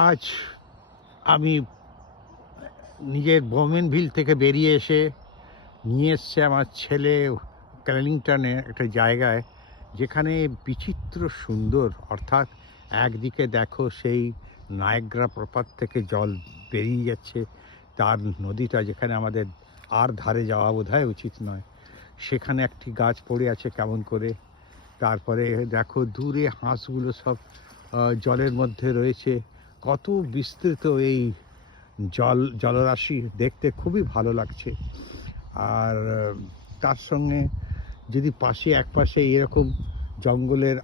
আজ আমি নিজের বোমেনভিল থেকে বেরিয়ে এসে নিয়ে এসছে আমার ছেলে ক্যানিংটনে একটা জায়গায়, যেখানে বিচিত্র সুন্দর, অর্থাৎ একদিকে দেখো সেই নায়াগ্রা প্রপাত থেকে জল বেরিয়ে যাচ্ছে, তার নদীটা যেখানে আমাদের আর ধারে যাওয়া বোধহয় উচিত নয়, সেখানে একটি গাছ পড়ে আছে কেমন করে। তারপরে দেখো দূরে হাঁসগুলো সব জলের মধ্যে রয়েছে। কত বিস্তৃত এই জলরাশি, দেখতে খুবই ভালো লাগছে। আর তার সঙ্গে যদি একপাশে এরকম জঙ্গলের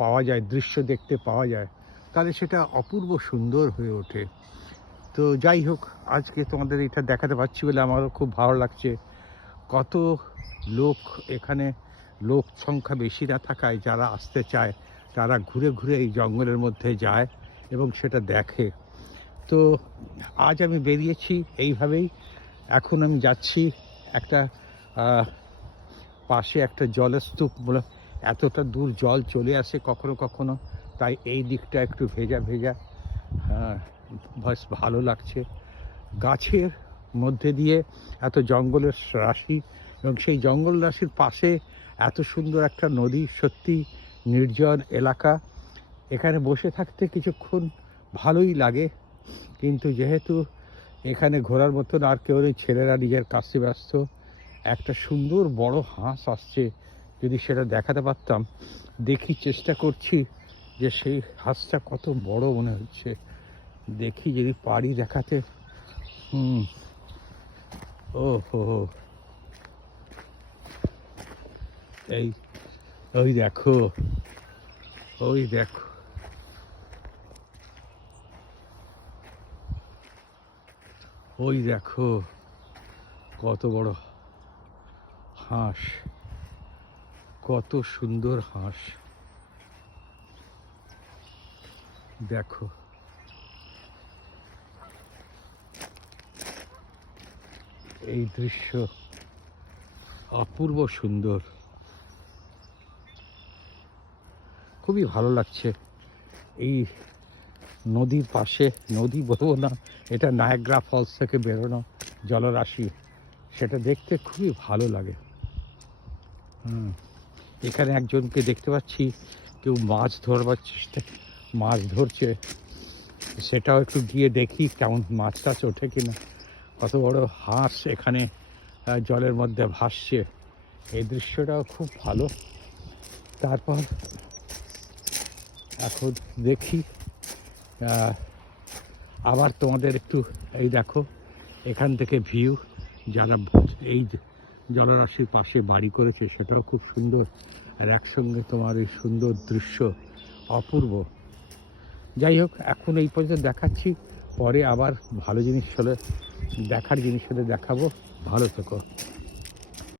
পাওয়া যায়, দৃশ্য দেখতে পাওয়া যায়, তাহলে সেটা অপূর্ব সুন্দর হয়ে ওঠে। তো যাই হোক, আজকে তোমাদের এটা দেখাতে পারছি বলে আমারও খুব ভালো লাগছে। কত লোক এখানে, লোক সংখ্যা বেশি না থাকায় যারা আসতে চায় তারা ঘুরে ঘুরে এই জঙ্গলের মধ্যে যায় এবং সেটা দেখে। তো আজ আমি বেরিয়েছি এইভাবেই। এখন আমি যাচ্ছি একটা পাশে একটা জলস্তূপ, বলে এতটা দূর জল চলে আসে কখনো কখনো, তাই এই দিকটা একটু ভেজা ভেজা, বেশ ভালো লাগছে। গাছের মধ্যে দিয়ে এত জঙ্গলের রাশি, এবং সেই জঙ্গল রাশির পাশে এত সুন্দর একটা নদী, সত্যি নির্জন এলাকা। এখানে বসে থাকতে কিছুক্ষণ ভালোই লাগে, কিন্তু যেহেতু এখানে ঘোরার মতন আর কেউ নেই, ছেলেরা নিজের কাছে ব্যস্ত। একটা সুন্দর বড় হাঁস আসছে, যদি সেটা দেখাতে পারতাম। দেখি, চেষ্টা করছি যে সেই হাঁসটা কত বড় মনে হচ্ছে, দেখি যদি পারি দেখাতে। ও হো, এই ওই দেখো, ওই দেখো, ওই দেখো কত বড় হাঁস, কত সুন্দর হাঁস। দেখো, এই দৃশ্য অপূর্ব সুন্দর, খুবই ভালো লাগছে। এই নদীর পাশে, নদী বলবো না, এটা নায়াগ্রা ফলস থেকে বেরোনো জলরাশি, সেটা দেখতে খুবই ভালো লাগে। এখানে একজনকে দেখতে পাচ্ছি, কেউ মাছ ধরবার মাছ ধরছে, সেটাও একটু গিয়ে দেখি কেমন মাছ টাছ ওঠে কিনা। কত বড় হাঁস এখানে জলের মধ্যে ভাসছে, এই দৃশ্যটাও খুব ভালো। তারপর এখন দেখি, আবার তোমাদের একটু, এই দেখো এখান থেকে ভিউ, যারা এই জলরাশির পাশে বাড়ি করেছে সেটাও খুব সুন্দর, আর একসঙ্গে তোমার এই সুন্দর দৃশ্য অপূর্ব। যাই হোক, এখন এই পর্যন্ত দেখাচ্ছি, পরে আবার ভালো জিনিস হলে, দেখার জিনিস হলে দেখাবো। ভালো থেকো।